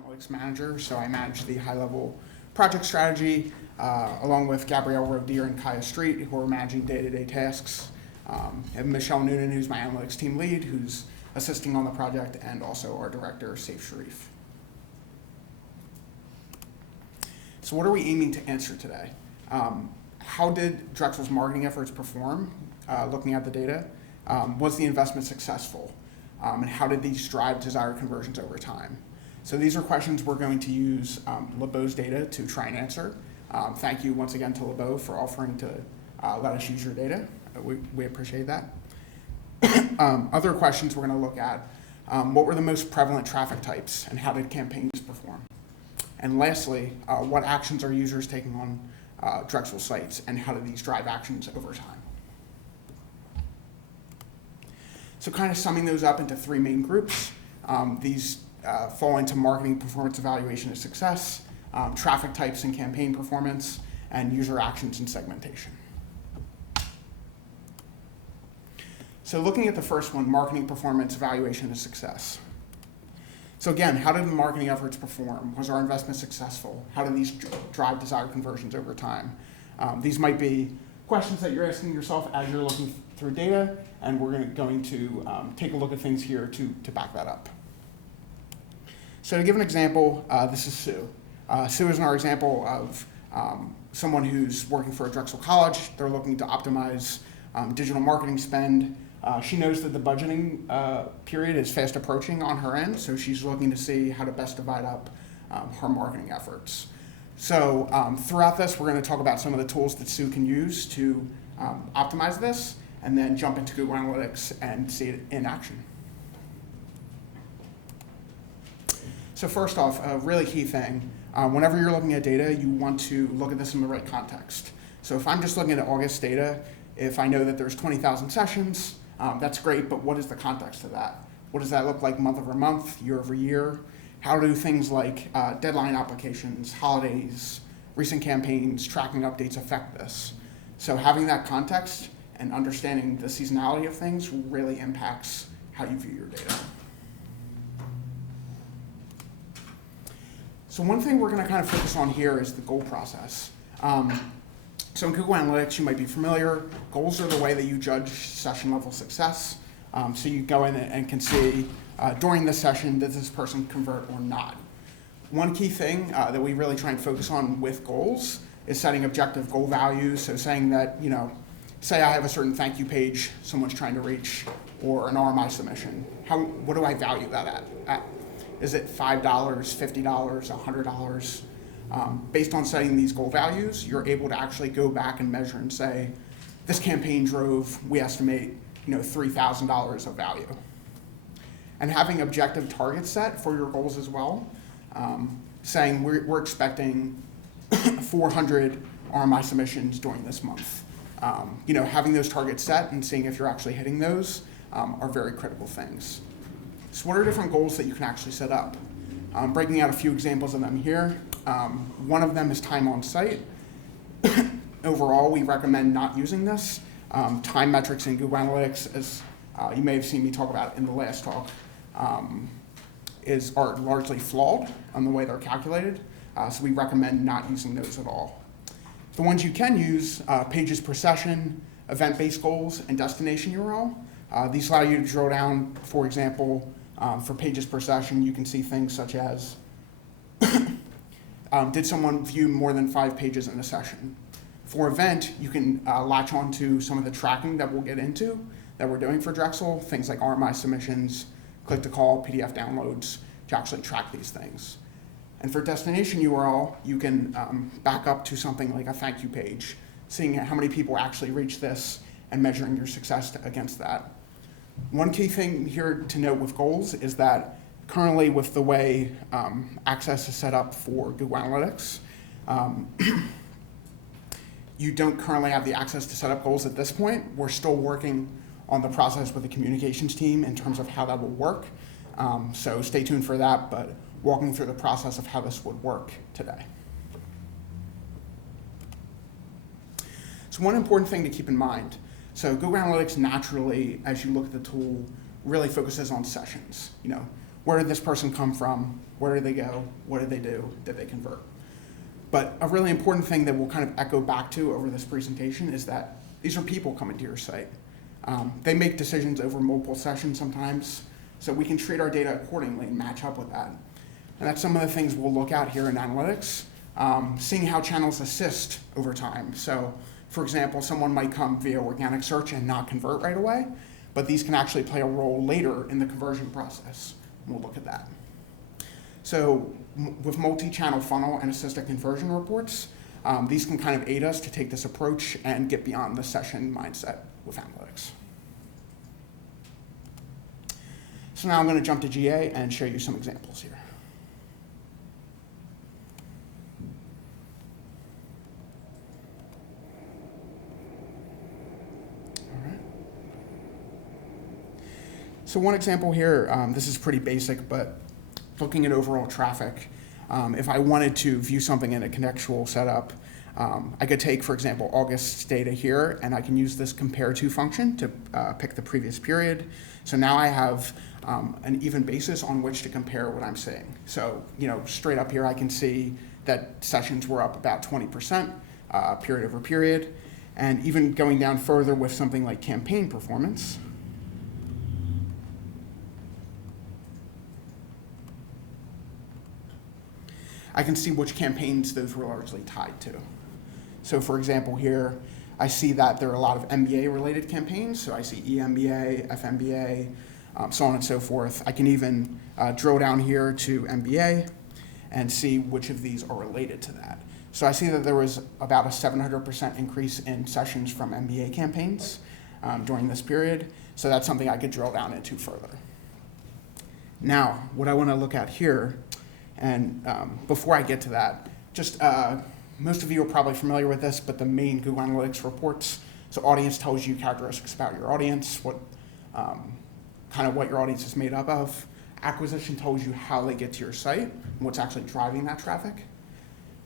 Analytics Manager, so I manage the high-level project strategy, along with Gabrielle Rodier and Kaya Street, who are managing day-to-day tasks, and Michelle Noonan, who's my analytics team lead, who's assisting on the project, and also our director, Saif Sharif. So what are we aiming to answer today? How did Drexel's marketing efforts perform, looking at the data? Was the investment successful? And how did these drive desired conversions over time? So these are questions we're going to use LeBeau's data to try and answer. Thank you once again to LeBeau for offering to let us use your data. We appreciate that. Other questions we're going to look at, what were the most prevalent traffic types and how did campaigns perform? And lastly, what actions are users taking on Drexel sites and how do these drive actions over time? So kind of summing those up into three main groups. These fall into marketing performance evaluation of success, traffic types and campaign performance, and user actions and segmentation. So looking at the first one, marketing performance evaluation of success. So again, how did the marketing efforts perform? Was our investment successful? How did these drive desired conversions over time? These might be questions that you're asking yourself as you're looking through data, and we're going to take a look at things here to back that up. So to give an example, this is Sue. Sue is our example of someone who's working for a Drexel college. They're looking to optimize digital marketing spend. She knows that the budgeting period is fast approaching on her end, so she's looking to see how to best divide up her marketing efforts. So throughout this, we're going to talk about some of the tools that Sue can use to optimize this, and then jump into Google Analytics and see it in action. So first off, a really key thing, whenever you're looking at data, you want to look at this in the right context. So if I'm just looking at August data, if I know that there's 20,000 sessions, that's great, but what is the context of that? What does that look like month over month, year over year? How do things like deadline applications, holidays, recent campaigns, tracking updates affect this? So having that context and understanding the seasonality of things really impacts how you view your data. So one thing we're going to kind of focus on here is the goal process. So in Google Analytics, you might be familiar, goals are the way that you judge session level success. So you go in and can see during this session, does this person convert or not? One key thing that we really try and focus on with goals is setting objective goal values. So saying that, say I have a certain thank you page someone's trying to reach, or an RMI submission. What do I value that at? Is it $5, $50, $100? Based on setting these goal values, you're able to actually go back and measure and say, this campaign drove, we estimate, $3,000 of value. And having objective targets set for your goals as well, saying we're expecting 400 RMI submissions during this month. Having those targets set and seeing if you're actually hitting those are very critical things. So what are different goals that you can actually set up? Breaking out a few examples of them here. One of them is time on site. Overall, we recommend not using this. Time metrics in Google Analytics, as you may have seen me talk about in the last talk, are largely flawed on the way they're calculated. So we recommend not using those at all. The ones you can use, pages per session, event-based goals, and destination URL. These allow you to drill down, for example, for pages per session, you can see things such as, did someone view more than 5 pages in a session? For event, you can latch on to some of the tracking that we'll get into that we're doing for Drexel, things like RMI submissions, click-to-call, PDF downloads, to actually track these things. And for destination URL, you can back up to something like a thank you page, seeing how many people actually reach this and measuring your success against that. One key thing here to note with goals is that currently with the way access is set up for Google Analytics, you don't currently have the access to set up goals at this point. We're still working on the process with the communications team in terms of how that will work. So stay tuned for that, but walking through the process of how this would work today. So one important thing to keep in mind, so Google Analytics naturally, as you look at the tool, really focuses on sessions. where did this person come from? Where did they go? What did they do? Did they convert? But a really important thing that we'll kind of echo back to over this presentation is that these are people coming to your site. They make decisions over multiple sessions sometimes, so we can treat our data accordingly and match up with that. And that's some of the things we'll look at here in analytics, seeing how channels assist over time. So, for example, someone might come via organic search and not convert right away, but these can actually play a role later in the conversion process. We'll look at that. So with multi-channel funnel and assisted conversion reports, these can kind of aid us to take this approach and get beyond the session mindset with analytics. So now I'm going to jump to GA and show you some examples here. So one example here, this is pretty basic, but looking at overall traffic, if I wanted to view something in a contextual setup, I could take, for example, August's data here, and I can use this compare to function to pick the previous period. So now I have an even basis on which to compare what I'm seeing. So, straight up here, I can see that sessions were up about 20% period over period. And even going down further with something like campaign performance, I can see which campaigns those were largely tied to. So for example here, I see that there are a lot of MBA-related campaigns. So I see EMBA, FMBA, so on and so forth. I can even drill down here to MBA and see which of these are related to that. So I see that there was about a 700% increase in sessions from MBA campaigns during this period. So that's something I could drill down into further. Now, what I want to look at here, and before I get to that, just most of you are probably familiar with this, but the main Google Analytics reports. So audience tells you characteristics about your audience, what kind of what your audience is made up of. Acquisition tells you how they get to your site and what's actually driving that traffic.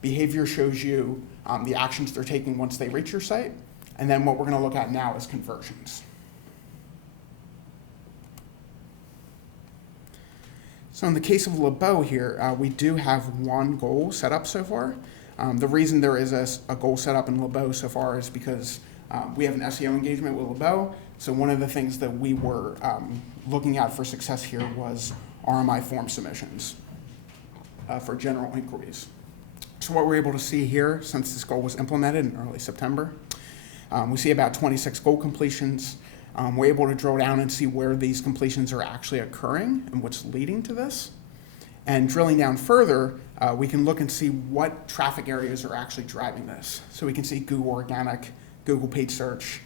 Behavior shows you the actions they're taking once they reach your site. And then what we're going to look at now is conversions. So in the case of LeBeau here, we do have one goal set up so far. The reason there is a goal set up in LeBeau so far is because we have an SEO engagement with LeBeau. So one of the things that we were looking at for success here was RMI form submissions for general inquiries. So what we're able to see here, since this goal was implemented in early September, we see about 26 goal completions. We're able to drill down and see where these completions are actually occurring and what's leading to this. And drilling down further, we can look and see what traffic areas are actually driving this. So we can see Google Organic, Google Paid Search,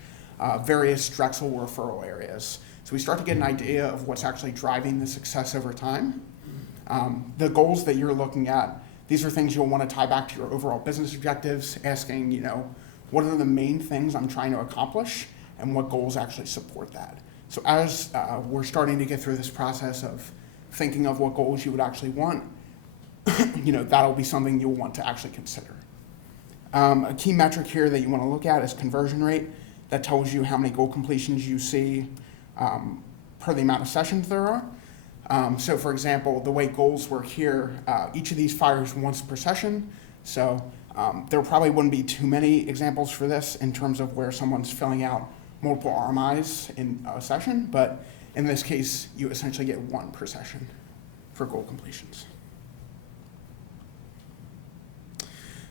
various Drexel referral areas. So we start to get an idea of what's actually driving the success over time. The goals that you're looking at, these are things you'll want to tie back to your overall business objectives, asking, what are the main things I'm trying to accomplish and what goals actually support that. So as we're starting to get through this process of thinking of what goals you would actually want, that'll be something you'll want to actually consider. A key metric here that you want to look at is conversion rate. That tells you how many goal completions you see per the amount of sessions there are. So for example, the way goals work here, each of these fires once per session. So there probably wouldn't be too many examples for this in terms of where someone's filling out multiple RMIs in a session, but in this case, you essentially get one per session for goal completions.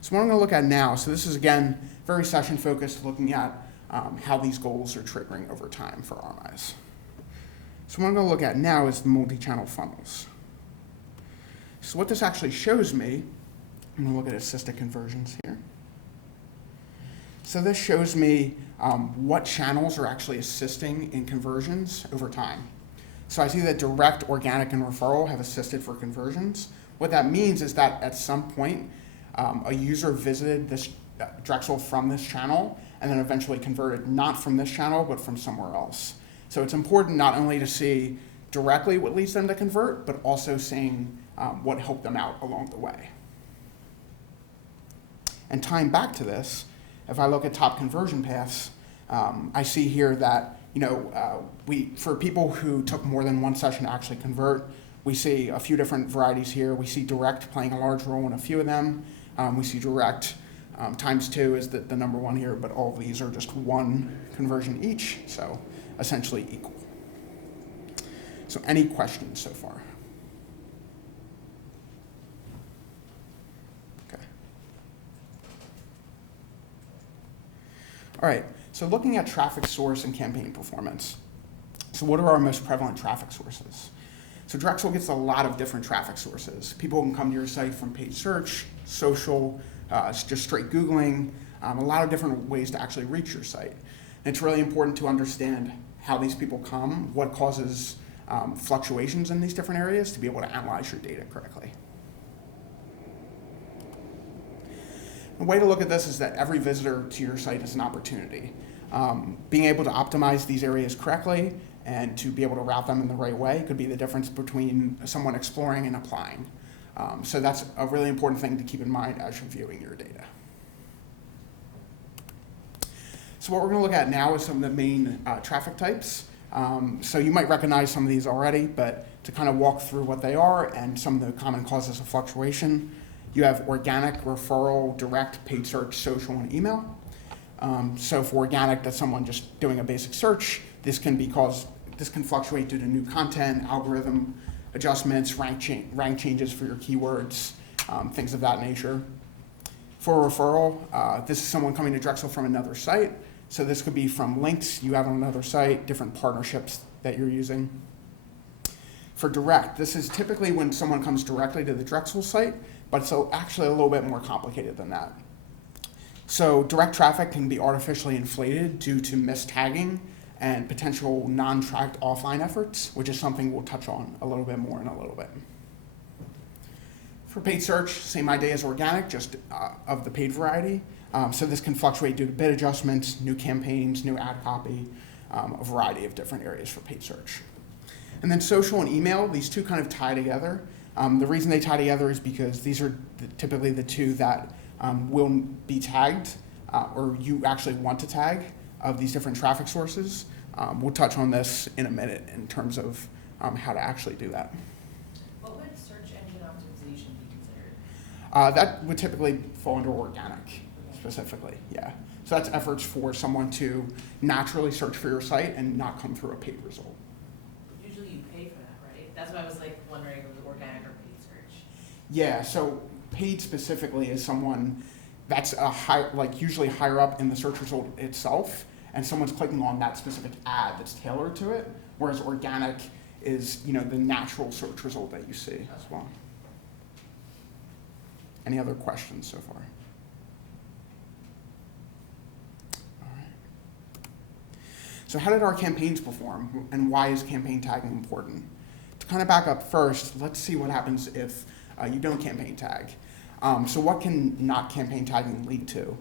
So what I'm going to look at now, so this is again very session focused, looking at how these goals are triggering over time for RMIs. So what I'm going to look at now is the multi-channel funnels. So what this actually shows me, I'm going to look at assisted conversions here. So this shows me what channels are actually assisting in conversions over time. So I see that direct, organic, and referral have assisted for conversions. What that means is that at some point, a user visited this Drexel from this channel and then eventually converted not from this channel, but from somewhere else. So it's important not only to see directly what leads them to convert, but also seeing what helped them out along the way. And tying back to this, if I look at top conversion paths, I see here that for people who took more than one session to actually convert, We see a few different varieties here. We see direct playing a large role in a few of them. We see direct times 2 is the number one here, but all of these are just 1 conversion each, so essentially equal. So any questions so far? Okay. All right, so looking at traffic source and campaign performance. So what are our most prevalent traffic sources? So Drexel gets a lot of different traffic sources. People can come to your site from paid search, social, just straight Googling, a lot of different ways to actually reach your site. And it's really important to understand how these people come, what causes fluctuations in these different areas to be able to analyze your data correctly. The way to look at this is that every visitor to your site is an opportunity. Being able to optimize these areas correctly and to be able to route them in the right way could be the difference between someone exploring and applying. So that's a really important thing to keep in mind as you're viewing your data. So what we're going to look at now is some of the main traffic types. So you might recognize some of these already, but to kind of walk through what they are and some of the common causes of fluctuation, you have organic, referral, direct, paid search, social, and email. So for organic, that's someone just doing a basic search. This can fluctuate due to new content, algorithm adjustments, rank changes for your keywords, things of that nature. For referral, this is someone coming to Drexel from another site. So this could be from links you have on another site, different partnerships that you're using. For direct, this is typically when someone comes directly to the Drexel site, but it's actually a little bit more complicated than that. So direct traffic can be artificially inflated due to mistagging and potential non-tracked offline efforts, which is something we'll touch on a little bit more in a little bit. For paid search, same idea as organic, just of the paid variety. So this can fluctuate due to bid adjustments, new campaigns, new ad copy, a variety of different areas for paid search. And then social and email, these two kind of tie together. The reason they tie together is because these are typically the two that will be tagged, or you actually want to tag, of these different traffic sources. We'll touch on this in a minute in terms of how to actually do that. What would search engine optimization be considered? That would typically fall under organic, specifically, yeah. So that's efforts for someone to naturally search for your site and not come through a paid result. Usually you pay for that, right? That's why I was like wondering if it was organic or paid search. Yeah, so paid specifically is someone that's usually higher up in the search result itself, and someone's clicking on that specific ad that's tailored to it, whereas organic is the natural search result that you see as well. Any other questions so far? All right. So how did our campaigns perform, and why is campaign tagging important? To kind of back up first, let's see what happens if you don't campaign tag. So what can not campaign tagging lead to?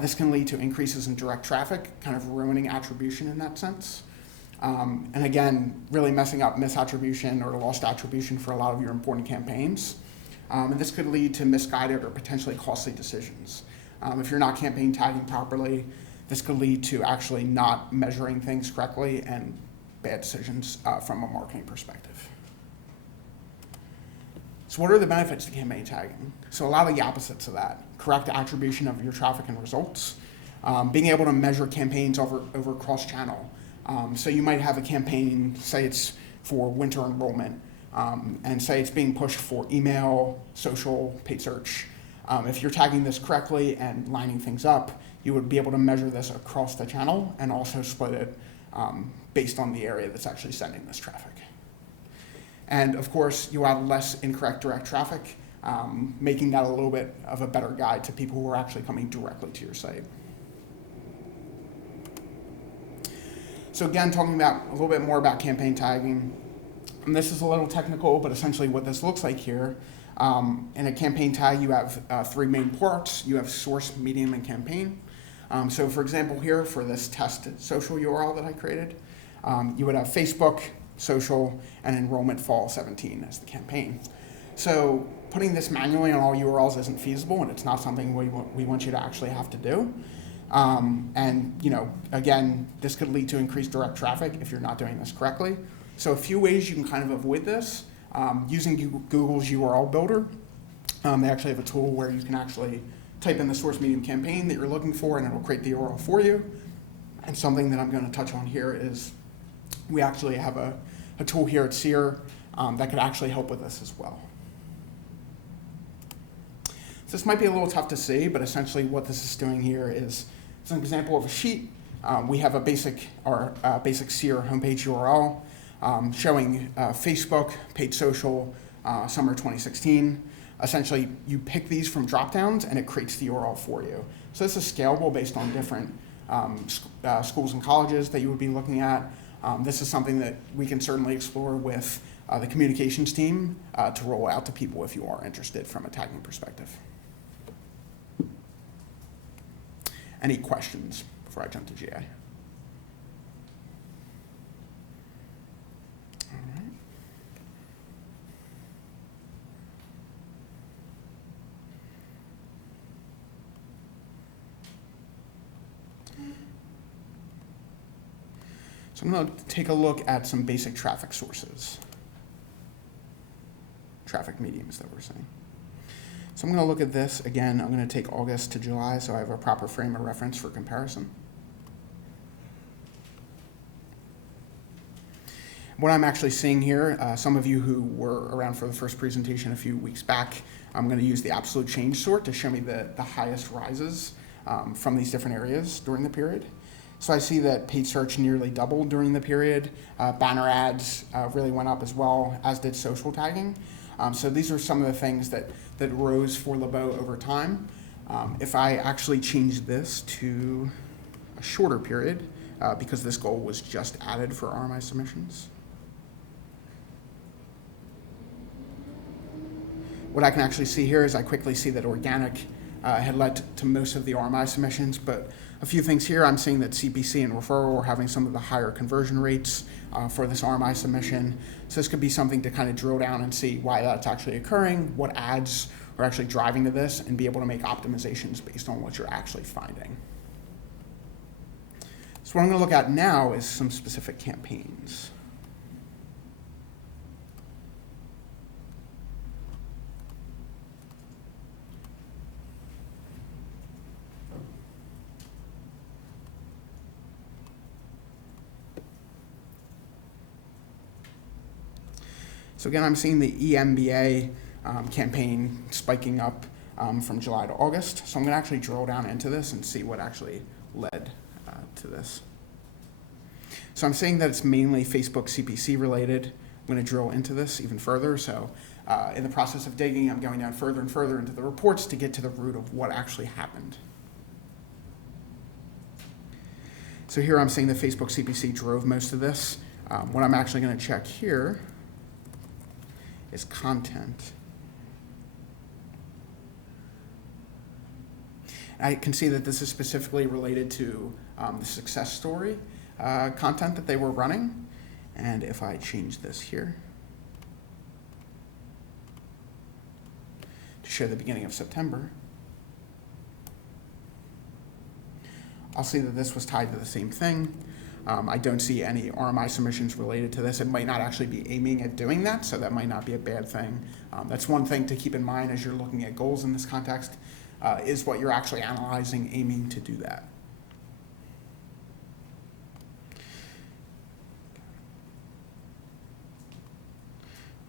This can lead to increases in direct traffic, kind of ruining attribution in that sense. And again, really messing up misattribution or lost attribution for a lot of your important campaigns. And this could lead to misguided or potentially costly decisions. If you're not campaign tagging properly, this could lead to actually not measuring things correctly and bad decisions from a marketing perspective. So what are the benefits to campaign tagging? So a lot of the opposites of that. Correct attribution of your traffic and results. Being able to measure campaigns over cross-channel. So you might have a campaign, say it's for winter enrollment, and say it's being pushed for email, social, paid search. If you're tagging this correctly and lining things up, you would be able to measure this across the channel and also split it based on the area that's actually sending this traffic. And of course, you have less incorrect direct traffic, making that a little bit of a better guide to people who are actually coming directly to your site. So again, talking about a little bit more about campaign tagging. And this is a little technical, but essentially what this looks like here. In a campaign tag, you have 3 main parts. You have source, medium, and campaign. So for example here, for this test social URL that I created, you would have Facebook, social, and enrollment fall 17 as the campaign. So putting this manually on all URLs isn't feasible, and it's not something we want you to actually have to do. And again, this could lead to increased direct traffic if you're not doing this correctly. So a few ways you can kind of avoid this. Using Google's URL builder, they actually have a tool where you can actually type in the source medium campaign that you're looking for, and it'll create the URL for you. And something that I'm going to touch on here is we actually have a tool here at SEER that could actually help with this as well. So this might be a little tough to see, but essentially what this is doing here is it's an example of a sheet. We have a basic SEER homepage URL showing Facebook, paid social, summer 2016. Essentially, you pick these from drop-downs and it creates the URL for you. So this is scalable based on different schools and colleges that you would be looking at. This is something that we can certainly explore with the communications team to roll out to people if you are interested from a tagging perspective. Any questions before I jump to GA? So I'm going to take a look at some basic traffic sources, traffic mediums that we're seeing. So I'm going to look at this again. I'm going to take August to July so I have a proper frame of reference for comparison. What I'm actually seeing here, some of you who were around for the first presentation a few weeks back, I'm going to use the absolute change sort to show me the highest rises from these different areas during the period. So I see that paid search nearly doubled during the period. Banner ads really went up as well, as did social tagging. So these are some of the things that rose for LeBeau over time. If I actually change this to a shorter period, because this goal was just added for RMI submissions, what I can actually see here is I quickly see that organic had led to most of the RMI submissions, but a few things here. I'm seeing that CPC and referral are having some of the higher conversion rates for this RMI submission. So this could be something to kind of drill down and see why that's actually occurring, what ads are actually driving to this, and be able to make optimizations based on what you're actually finding. So what I'm going to look at now is some specific campaigns. So again, I'm seeing the EMBA campaign spiking up from July to August. So I'm going to actually drill down into this and see what actually led to this. So I'm saying that it's mainly Facebook CPC related. I'm going to drill into this even further. So in the process of digging, I'm going down further and further into the reports to get to the root of what actually happened. So here I'm saying that Facebook CPC drove most of this. What I'm actually going to check here is content. I can see that this is specifically related to the success story content that they were running. And if I change this here to show the beginning of September, I'll see that this was tied to the same thing. I don't see any RMI submissions related to this. It might not actually be aiming at doing that, so that might not be a bad thing. That's one thing to keep in mind as you're looking at goals in this context, is what you're actually analyzing, aiming to do that.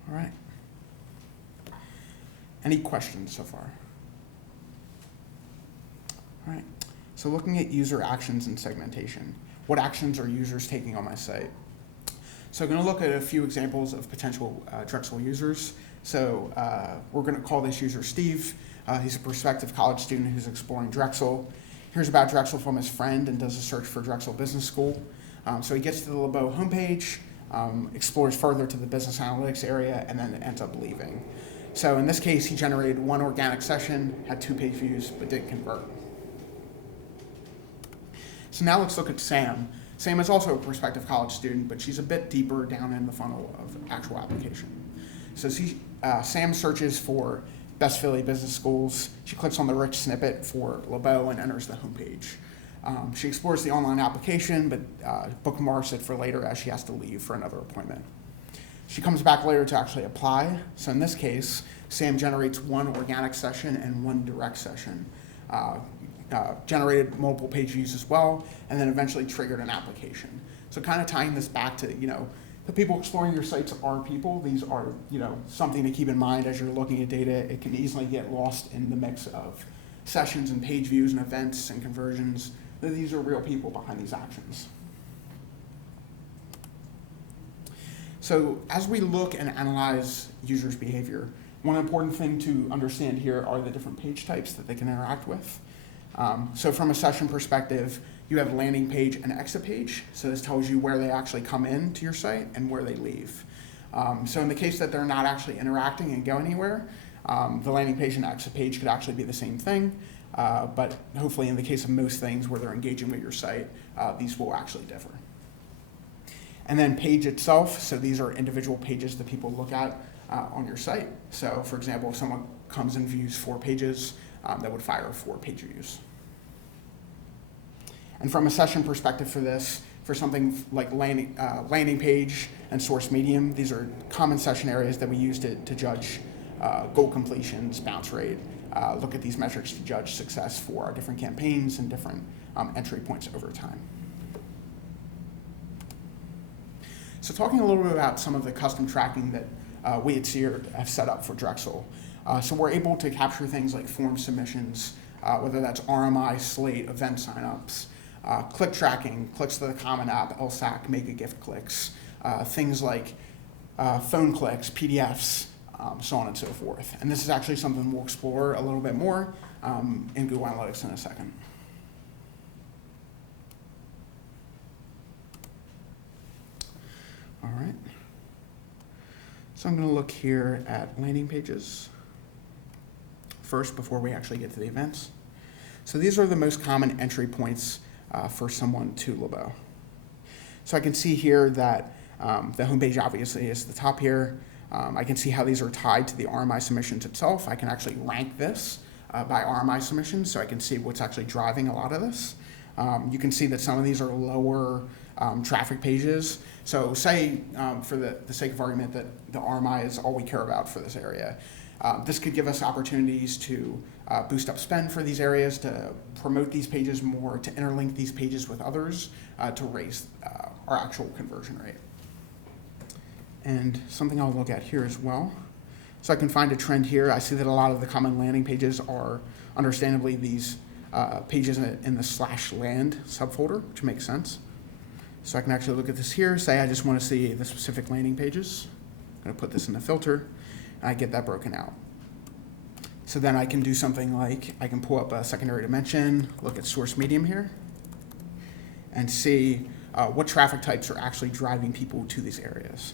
All right. Any questions so far? All right. So looking at user actions and segmentation. What actions are users taking on my site? So I'm going to look at a few examples of potential Drexel users. So we're going to call this user Steve. He's a prospective college student who's exploring Drexel. Hears about Drexel from his friend and does a search for Drexel Business School. So he gets to the LeBeau homepage, explores further to the business analytics area, and then ends up leaving. So in this case, he generated one organic session, had 2 page views, but didn't convert. So now let's look at Sam. Sam is also a prospective college student, but she's a bit deeper down in the funnel of actual application. So Sam searches for Best Philly Business Schools. She clicks on the rich snippet for LeBeau and enters the homepage. She explores the online application, but bookmarks it for later as she has to leave for another appointment. She comes back later to actually apply. So in this case, Sam generates one organic session and one direct session. Generated multiple page views as well, and then eventually triggered an application. So kind of tying this back to, the people exploring your sites are people. These are, something to keep in mind as you're looking at data. It can easily get lost in the mix of sessions and page views and events and conversions. These are real people behind these actions. So as we look and analyze users' behavior, one important thing to understand here are the different page types that they can interact with. So from a session perspective, you have landing page and exit page. So this tells you where they actually come in to your site and where they leave. So in the case that they're not actually interacting and go anywhere, the landing page and exit page could actually be the same thing. But hopefully in the case of most things where they're engaging with your site, these will actually differ. And then page itself, so these are individual pages that people look at on your site. So for example, if someone comes and views 4 pages, that would fire 4 page views. And from a session perspective for this, for something like landing page and source medium, these are common session areas that we use to judge goal completions, bounce rate, look at these metrics to judge success for our different campaigns and different entry points over time. So talking a little bit about some of the custom tracking that we at Seer have set up for Drexel. So we're able to capture things like form submissions, whether that's RMI, Slate, event signups, click tracking, clicks to the Common App, LSAC, Make a Gift clicks, things like phone clicks, PDFs, so on and so forth. And this is actually something we'll explore a little bit more in Google Analytics in a second. All right. So I'm going to look here at landing pages first before we actually get to the events. So these are the most common entry points for someone to LeBeau. So I can see here that the homepage obviously is the top here. I can see how these are tied to the RMI submissions itself. I can actually rank this by RMI submissions, so I can see what's actually driving a lot of this. You can see that some of these are lower traffic pages. So say, for the sake of argument, that the RMI is all we care about for this area. This could give us opportunities to boost up spend for these areas, to promote these pages more, to interlink these pages with others, to raise our actual conversion rate. And something I'll look at here as well. So I can find a trend here. I see that a lot of the common landing pages are understandably these pages in the /land subfolder, which makes sense. So I can actually look at this here, say I just want to see the specific landing pages. I'm going to put this in the filter, and I get that broken out. So then I can do something like, I can pull up a secondary dimension, look at source medium here, and see what traffic types are actually driving people to these areas.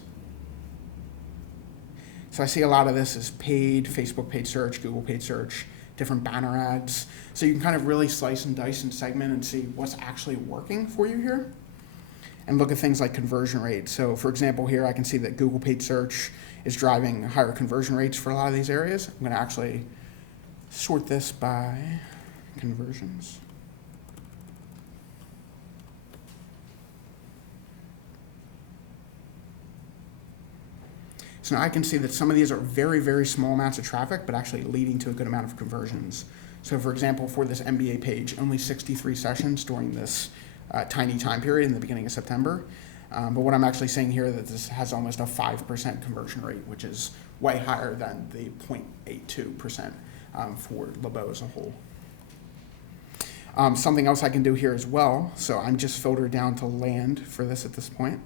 So I see a lot of this is paid, Facebook paid search, Google paid search, different banner ads. So you can kind of really slice and dice and segment and see what's actually working for you here. And look at things like conversion rate. So for example, here I can see that Google paid search is driving higher conversion rates for a lot of these areas. I'm going to actually sort this by conversions. So now I can see that some of these are very, very small amounts of traffic, but actually leading to a good amount of conversions. So for example, for this MBA page, only 63 sessions during this tiny time period in the beginning of September. But what I'm actually saying here that this has almost a 5% conversion rate, which is way higher than the 0.82% for LeBeau as a whole. Something else I can do here as well. So I'm just filtered down to land for this at this point.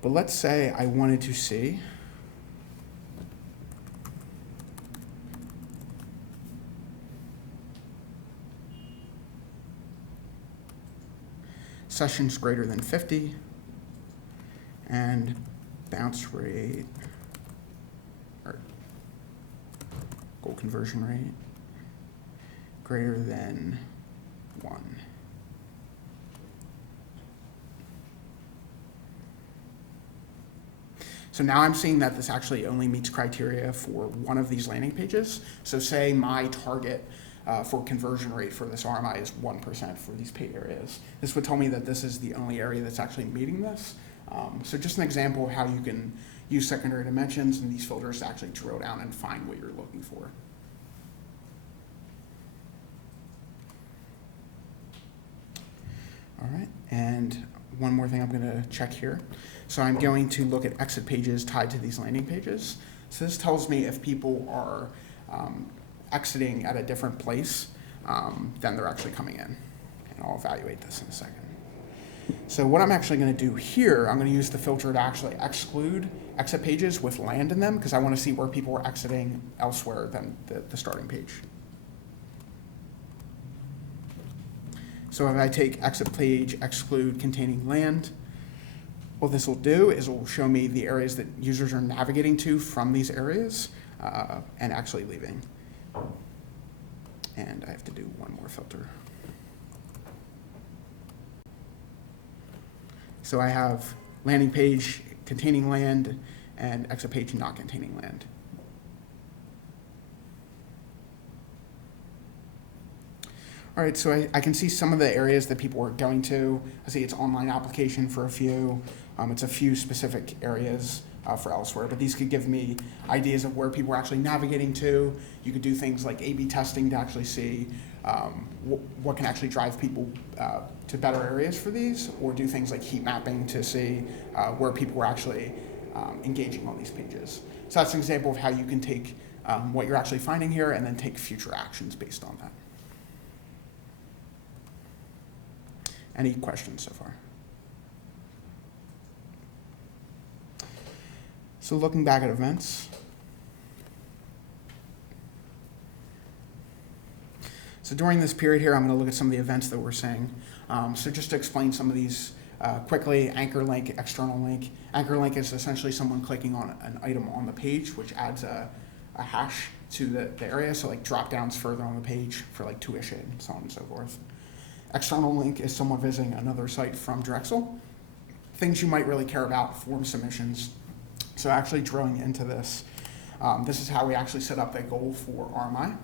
But let's say I wanted to see sessions greater than 50 and bounce rate or goal conversion rate greater than 1. So now I'm seeing that this actually only meets criteria for one of these landing pages. So say my target for conversion rate for this RMI is 1% for these paid areas. This would tell me that this is the only area that's actually meeting this. So just an example of how you can use secondary dimensions and these filters to actually drill down and find what you're looking for. All right, and one more thing I'm going to check here. So I'm going to look at exit pages tied to these landing pages. So this tells me if people are exiting at a different place than they're actually coming in. And I'll evaluate this in a second. So what I'm actually going to do here, I'm going to use the filter to actually exclude exit pages with land in them because I want to see where people are exiting elsewhere than the starting page. So if I take exit page, exclude containing land, what this will do is it will show me the areas that users are navigating to from these areas and actually leaving. And I have to do one more filter. So I have landing page containing land and exit page not containing land. All right, so I can see some of the areas that people are going to. I see it's online application for a few. It's a few specific areas for elsewhere, but these could give me ideas of where people are actually navigating to. You could do things like A/B testing to actually see what can actually drive people to better areas for these, or do things like heat mapping to see where people are actually engaging on these pages. So that's an example of how you can take what you're actually finding here and then take future actions based on that. Any questions so far? So looking back at events. So during this period here, I'm going to look at some of the events that we're seeing. So just to explain some of these quickly, anchor link, external link. Anchor link is essentially someone clicking on an item on the page, which adds a hash to the area. So like drop downs further on the page for like tuition and so on and so forth. External link is someone visiting another site from Drexel. Things you might really care about, form submissions. So actually drilling into this, this is how we actually set up the goal for RMI.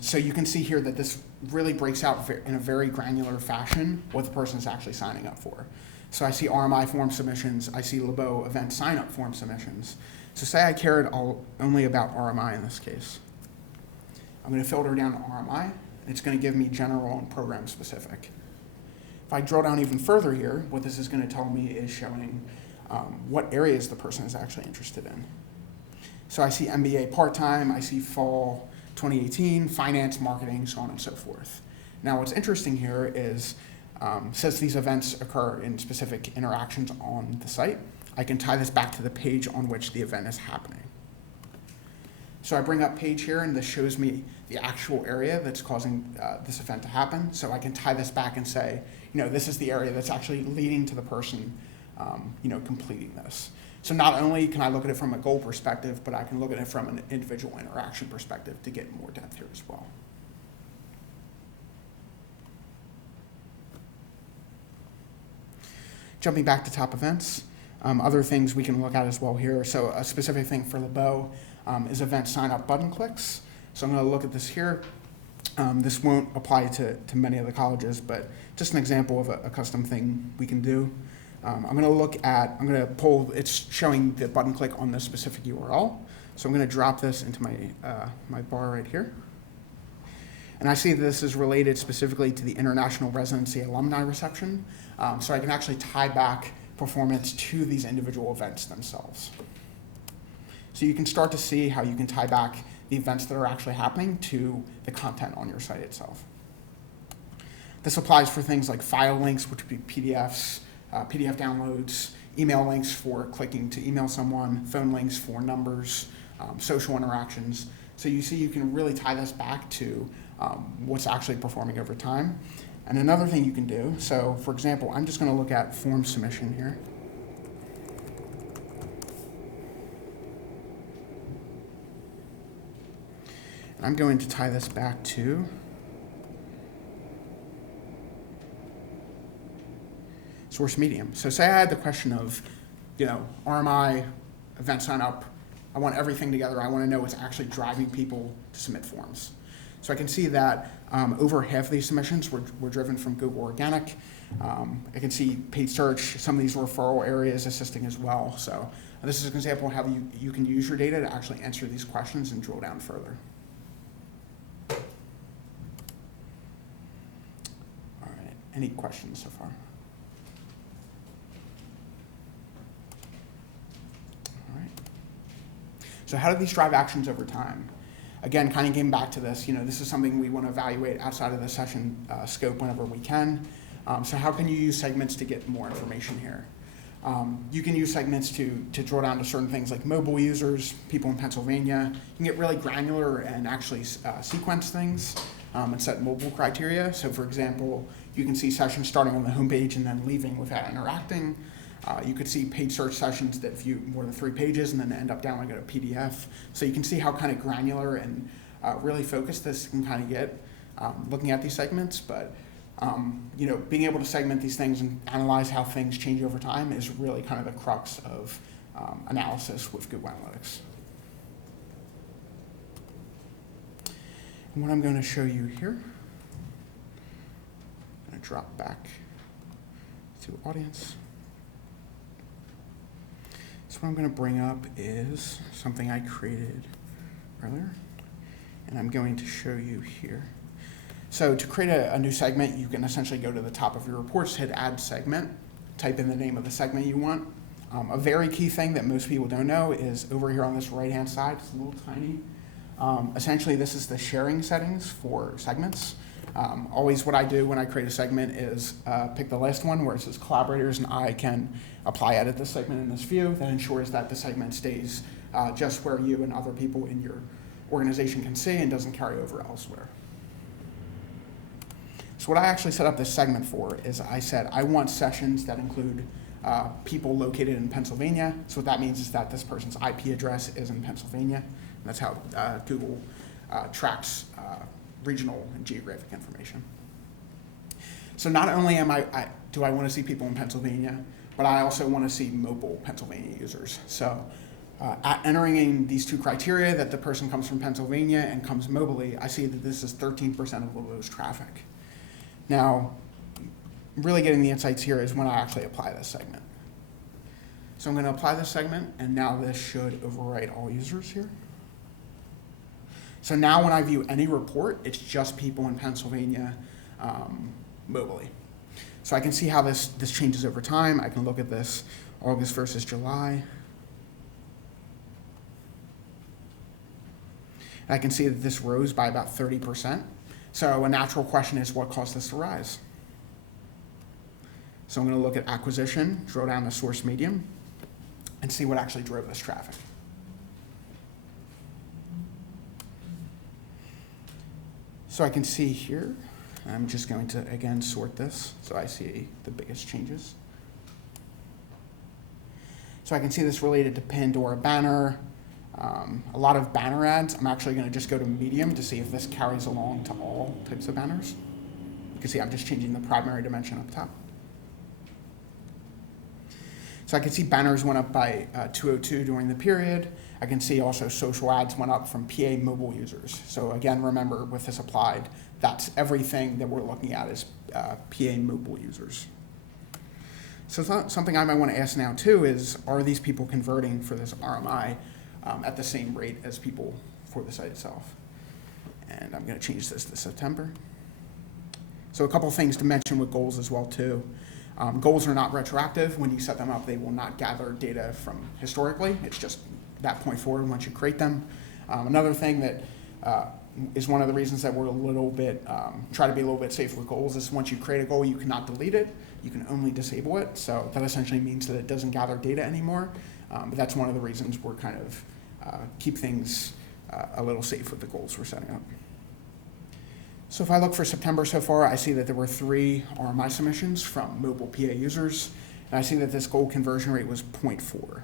So you can see here that this really breaks out in a very granular fashion what the person is actually signing up for. So I see RMI form submissions, I see Labo event sign up form submissions. So say I cared only about RMI in this case. I'm going to filter down to RMI. It's going to give me general and program specific. If I drill down even further here, what this is going to tell me is showing what areas the person is actually interested in. So I see MBA part-time, I see fall 2018, finance, marketing, so on and so forth. Now what's interesting here is, since these events occur in specific interactions on the site, I can tie this back to the page on which the event is happening. So I bring up page here, and this shows me the actual area that's causing this event to happen. So I can tie this back and say, this is the area that's actually leading to the person, completing this. So not only can I look at it from a goal perspective, but I can look at it from an individual interaction perspective to get more depth here as well. Jumping back to top events, other things we can look at as well here. So a specific thing for Labo is event sign up button clicks. So I'm going to look at this here. This won't apply to many of the colleges, but just an example of a custom thing we can do. I'm going to pull, it's showing the button click on this specific URL. So I'm going to drop this into my bar right here. And I see this is related specifically to the International Residency Alumni Reception. So I can actually tie back performance to these individual events themselves. So you can start to see how you can tie back the events that are actually happening to the content on your site itself. This applies for things like file links, which would be PDFs, PDF downloads, email links for clicking to email someone, phone links for numbers, social interactions. So you see you can really tie this back to what's actually performing over time. And another thing you can do, so for example, I'm just going to look at form submission here. And I'm going to tie this back to source medium. So say I had the question of, RMI, event sign up, I want everything together. I want to know what's actually driving people to submit forms. So I can see that over half of these submissions were driven from Google Organic. I can see paid search, some of these referral areas assisting as well. So this is an example of how you can use your data to actually answer these questions and drill down further. All right, any questions so far? All right. So how do these drive actions over time? Again, kind of getting back to this, this is something we want to evaluate outside of the session scope whenever we can. So how can you use segments to get more information here? You can use segments to drill down to certain things like mobile users, people in Pennsylvania. You can get really granular and actually sequence things and set mobile criteria. So for example, you can see sessions starting on the homepage and then leaving without interacting. You could see paid search sessions that view more than 3 pages and then end up downloading a PDF. So you can see how kind of granular and really focused this can kind of get looking at these segments. But being able to segment these things and analyze how things change over time is really kind of the crux of analysis with Google Analytics. And what I'm going to show you here, I'm going to drop back to audience. So what I'm going to bring up is something I created earlier, and I'm going to show you here. So to create a new segment, you can essentially go to the top of your reports, hit Add Segment, type in the name of the segment you want. A very key thing that most people don't know is over here on this right-hand side, it's a little tiny. Essentially, this is the sharing settings for segments. Always what I do when I create a segment is pick the last one where it says collaborators, and I can edit this segment in this view. That ensures that the segment stays just where you and other people in your organization can see and doesn't carry over elsewhere. So what I actually set up this segment for is I said I want sessions that include people located in Pennsylvania. So what that means is that this person's IP address is in Pennsylvania. And that's how Google tracks regional and geographic information. So not only do I want to see people in Pennsylvania, but I also want to see mobile Pennsylvania users. So entering in these 2 criteria, that the person comes from Pennsylvania and comes mobily, I see that this is 13% of Lowe's traffic. Now, really getting the insights here is when I actually apply this segment. So I'm going to apply this segment, and now this should overwrite all users here. So now when I view any report, it's just people in Pennsylvania mobily. So I can see how this changes over time. I can look at this August versus July. And I can see that this rose by about 30%. So a natural question is, what caused this to rise? So I'm going to look at acquisition, drill down to source medium, and see what actually drove this traffic. So I can see here, I'm just going to, again, sort this so I see the biggest changes. So I can see this related to pinned or a banner. A lot of banner ads. I'm actually going to just go to medium to see if this carries along to all types of banners. You can see I'm just changing the primary dimension up top. So I can see banners went up by 202 during the period. I can see also social ads went up from PA mobile users. So again, remember with this applied, that's everything that we're looking at is PA mobile users. So something I might want to ask now too is, are these people converting for this RMI at the same rate as people for the site itself? And I'm going to change this to September. So a couple things to mention with goals as well too. Goals are not retroactive. When you set them up, they will not gather data from historically. It's just that point forward once you create them. Another thing that is one of the reasons that we're a little bit, try to be a little bit safe with goals is once you create a goal, you cannot delete it. You can only disable it. So that essentially means that it doesn't gather data anymore. But that's one of the reasons we're kind of keep things a little safe with the goals we're setting up. So if I look for September so far, I see that there were 3 RMI submissions from mobile PA users, and I see that this goal conversion rate was 0.4.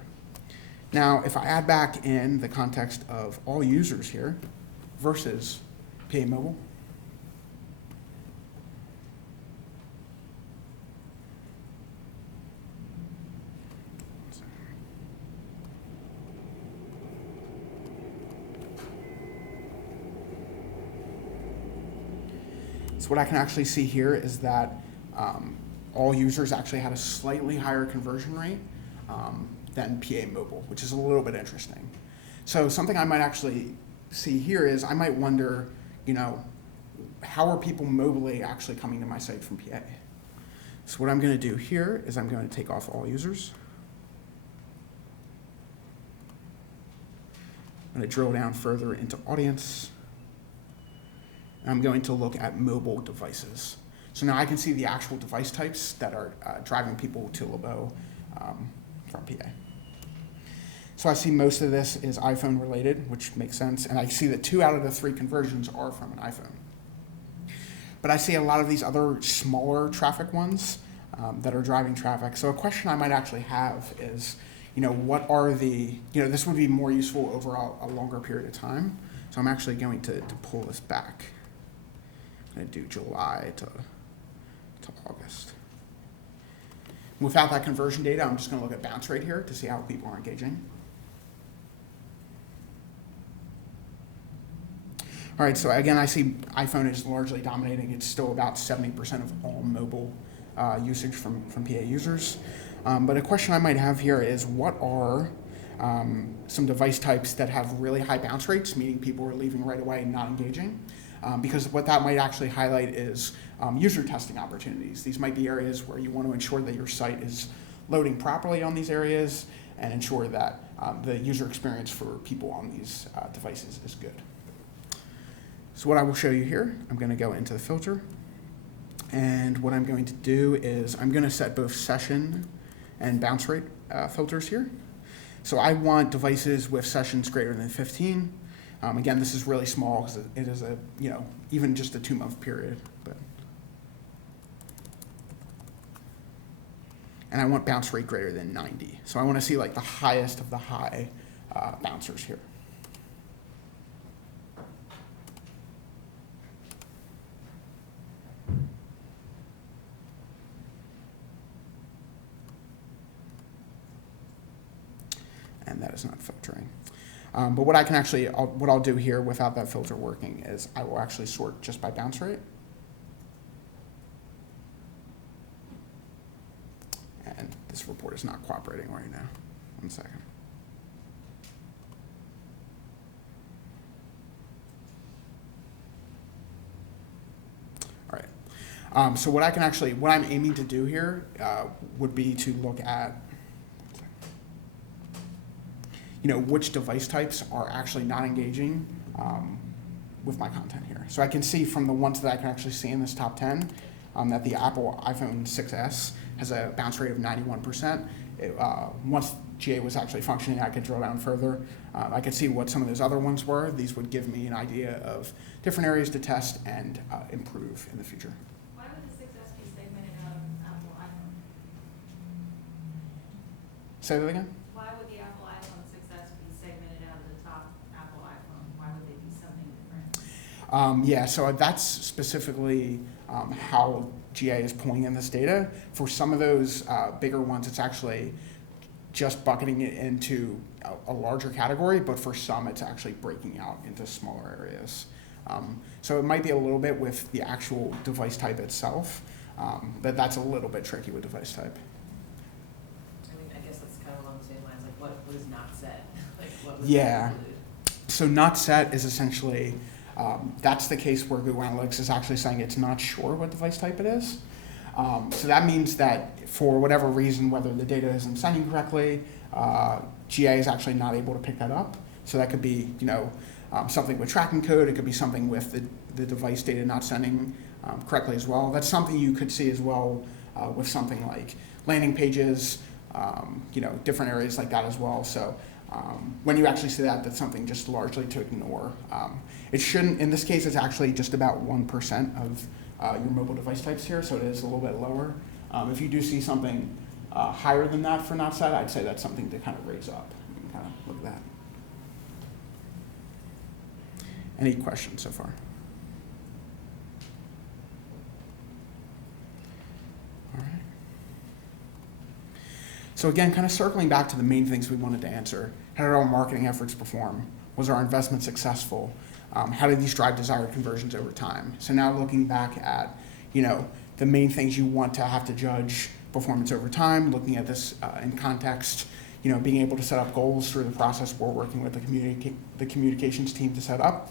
Now, if I add back in the context of all users here versus PA mobile, so what I can actually see here is that all users actually had a slightly higher conversion rate than PA mobile, which is a little bit interesting. So something I might actually see here is I might wonder, how are people mobily actually coming to my site from PA? So what I'm going to do here is I'm going to take off all users. I'm going to drill down further into audience. And I'm going to look at mobile devices. So now I can see the actual device types that are driving people to LeBeau from PA. So I see most of this is iPhone related, which makes sense. And I see that 2 out of the 3 conversions are from an iPhone. But I see a lot of these other smaller traffic ones that are driving traffic. So a question I might actually have is, what are this would be more useful over a longer period of time. So I'm actually going to pull this back. I'm going to do July to August. Without that conversion data, I'm just going to look at bounce rate here to see how people are engaging. All right, so again, I see iPhone is largely dominating. It's still about 70% of all mobile usage from PA users. But a question I might have here is, what are some device types that have really high bounce rates, meaning people are leaving right away and not engaging? Because what that might actually highlight is user testing opportunities. These might be areas where you want to ensure that your site is loading properly on these areas and ensure that the user experience for people on these devices is good. So what I will show you here, I'm going to go into the filter. And what I'm going to do is I'm going to set both session and bounce rate filters here. So I want devices with sessions greater than 15. Again, this is really small because it is even just a 2-month period. And I want bounce rate greater than 90. So I want to see like the highest of the high bouncers here. And that is not filtering. But what I can actually, what I'll do here without that filter working is I will actually sort just by bounce rate. And this report is not cooperating right now. 1 second. All right. So what I can actually, what I'm aiming to do here would be to look at which device types are actually not engaging with my content here. So I can see from the ones that I can actually see in this top 10 that the Apple iPhone 6s has a bounce rate of 91%. Once GA was actually functioning, I could drill down further. I could see what some of those other ones were. These would give me an idea of different areas to test and improve in the future. Why would the 6S be segmented out of Apple iPhone? Say that again? Why would the Apple iPhone 6S be segmented out of the top Apple iPhone? Why would they be something different? Yeah, so that's specifically how GA is pulling in this data. For some of those bigger ones, it's actually just bucketing it into a larger category, but for some, it's actually breaking out into smaller areas. So it might be a little bit with the actual device type itself, but that's a little bit tricky with device type. I guess that's kind of along the same lines, like what is not set? Like what was Yeah. included? So not set is essentially, that's the case where Google Analytics is actually saying it's not sure what device type it is. So that means that for whatever reason, whether the data isn't sending correctly, GA is actually not able to pick that up. So that could be, something with tracking code. It could be something with the device data not sending correctly as well. That's something you could see as well with something like landing pages, different areas like that as well. So when you actually see that, that's something just largely to ignore. It shouldn't, in this case, it's actually just about 1% of your mobile device types here, so it is a little bit lower. If you do see something higher than that for not set, I'd say that's something to kind of raise up. You can kind of look at that. Any questions so far? All right. So again, kind of circling back to the main things we wanted to answer. How did our marketing efforts perform? Was our investment successful? How did these drive desired conversions over time? So now looking back at, the main things you want to have to judge performance over time, looking at this in context, being able to set up goals through the process we're working with the communications team to set up.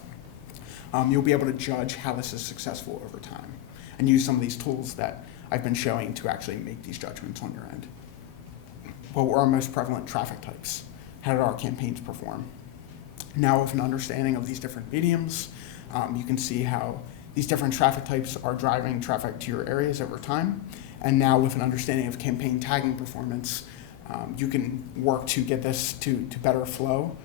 You'll be able to judge how this is successful over time and use some of these tools that I've been showing to actually make these judgments on your end. What were our most prevalent traffic types? How did our campaigns perform? Now with an understanding of these different mediums, you can see how these different traffic types are driving traffic to your areas over time. And now with an understanding of campaign tagging performance, you can work to get this to better flow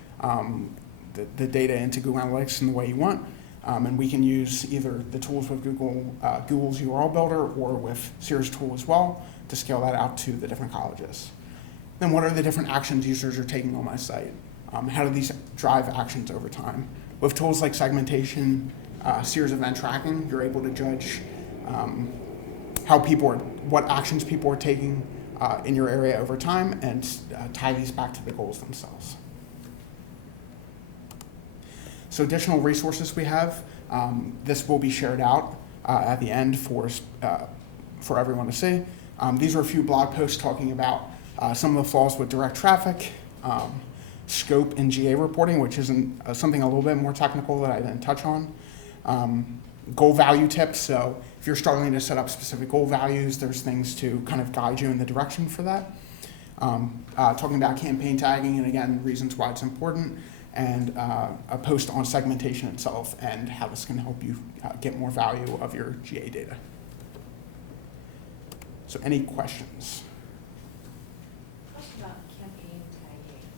the data into Google Analytics in the way you want. And we can use either the tools with Google's URL Builder or with Sears tool as well to scale that out to the different colleges. Then what are the different actions users are taking on my site? How do these drive actions over time? With tools like segmentation, Sears event tracking, you're able to judge what actions people are taking in your area over time and tie these back to the goals themselves. So additional resources we have, this will be shared out at the end for everyone to see. These are a few blog posts talking about some of the flaws with direct traffic, scope and GA reporting, which isn't something a little bit more technical that I didn't touch on. Goal value tips, so if you're struggling to set up specific goal values, there's things to kind of guide you in the direction for that. Talking about campaign tagging, and again, reasons why it's important, and a post on segmentation itself and how this can help you get more value of your GA data. So any questions? Question about campaign tagging.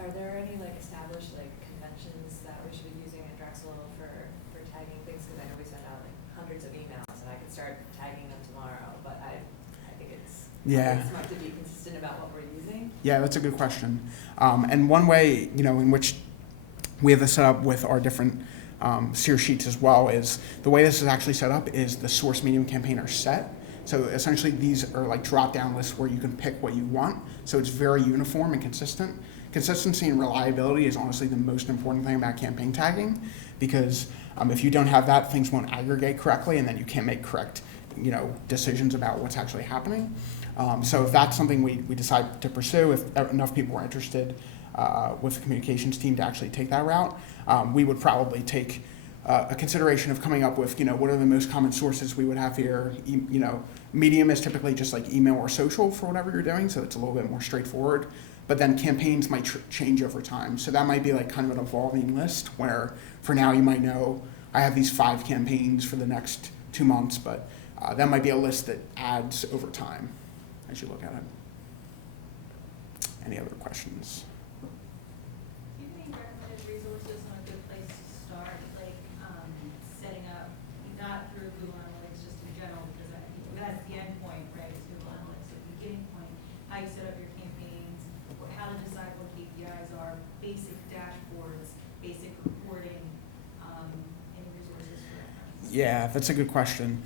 Are there any established conventions that we should be using at Drexel for tagging things? Because I know we send out hundreds of emails, and I could start tagging them tomorrow, but I think it's smart to be consistent about what we're using. Yeah, that's a good question. And one way, in which we have this set up with our different Sears sheets as well is the way this is actually set up is the source medium campaign are set. So essentially these are drop-down lists where you can pick what you want. So it's very uniform and consistent. Consistency and reliability is honestly the most important thing about campaign tagging, because if you don't have that, things won't aggregate correctly, and then you can't make correct decisions about what's actually happening. So if that's something we decide to pursue, if enough people are interested with the communications team to actually take that route, we would probably take a consideration of coming up with, what are the most common sources we would have here. Medium is typically just email or social for whatever you're doing, so it's a little bit more straightforward. But then campaigns might change over time. So that might be kind of an evolving list where for now you might know I have these 5 campaigns for the next 2 months, but that might be a list that adds over time as you look at it. Any other questions? Do you think recommended resources on a good place to start, setting up, not through Google Analytics, just in general, because I think that's the end point, right, is Google Analytics, the beginning point, how you set up your campaigns, how to decide what KPIs are, basic dashboards, basic reporting, any resources for reference? Yeah, that's a good question.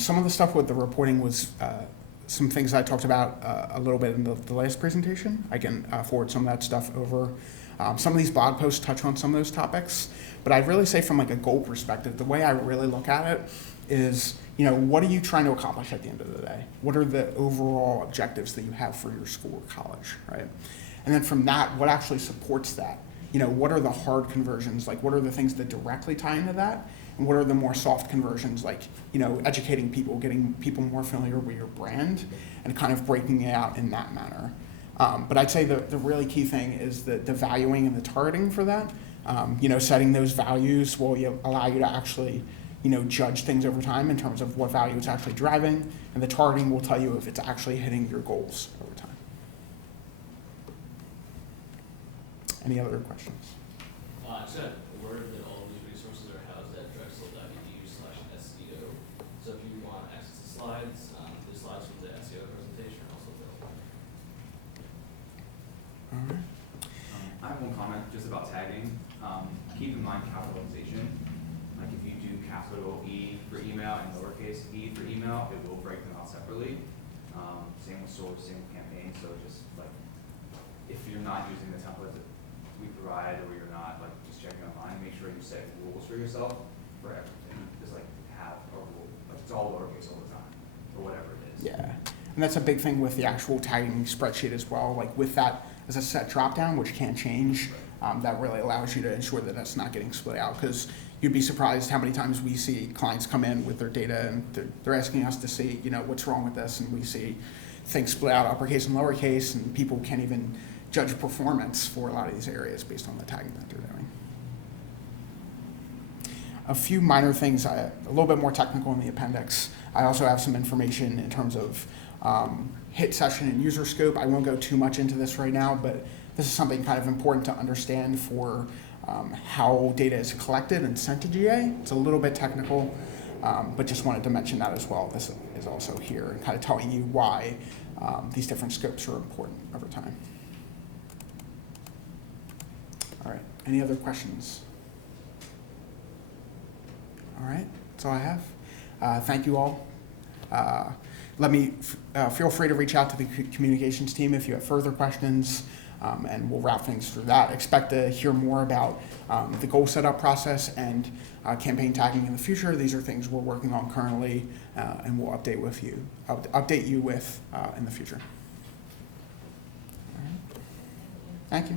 Some of the stuff with the reporting was some things I talked about a little bit in the last presentation. I can forward some of that stuff over. Some of these blog posts touch on some of those topics, but I'd really say from a goal perspective, the way I really look at it is, what are you trying to accomplish at the end of the day? What are the overall objectives that you have for your school or college, right? And then from that, what actually supports that? What are the hard conversions? What are the things that directly tie into that? And what are the more soft conversions, educating people, getting people more familiar with your brand and kind of breaking it out in that manner. But I'd say the really key thing is the valuing and the targeting for that. Setting those values will allow you to actually, judge things over time in terms of what value it's actually driving, and the targeting will tell you if it's actually hitting your goals over time. Any other questions? I just got word that all of these resources are housed at drexel.edu/SEO. So if you want access to slides, the slides from the SEO presentation are also available. All right. I have one comment just about tagging. Keep in mind capitalization. If you do capital E for email and lowercase e for email, it will break them out separately. Same with source, same with campaign. So just if you're not using the template that we provide, or you're not just checking online, make sure you set rules for yourself for everything. Just have a It's all lowercase all the time, or whatever it is. Yeah, and that's a big thing with the actual tagging spreadsheet as well. Like with that as a set dropdown, which can change, that really allows you to ensure that that's not getting split out. Because you'd be surprised how many times we see clients come in with their data and they're asking us to see, what's wrong with this, and we see things split out uppercase and lowercase, and people can't even judge performance for a lot of these areas based on the tagging that they're doing. A few minor things, a little bit more technical in the appendix. I also have some information in terms of hit session and user scope. I won't go too much into this right now, but this is something kind of important to understand for how data is collected and sent to GA. It's a little bit technical, but just wanted to mention that as well. This is also here and kind of telling you why these different scopes are important over time. All right, any other questions? All right, that's all I have. Thank you all. Feel free to reach out to the communications team if you have further questions, and we'll wrap things through that. Expect to hear more about the goal setup process and campaign tagging in the future. These are things we're working on currently, and we'll update you with in the future. All right. Thank you.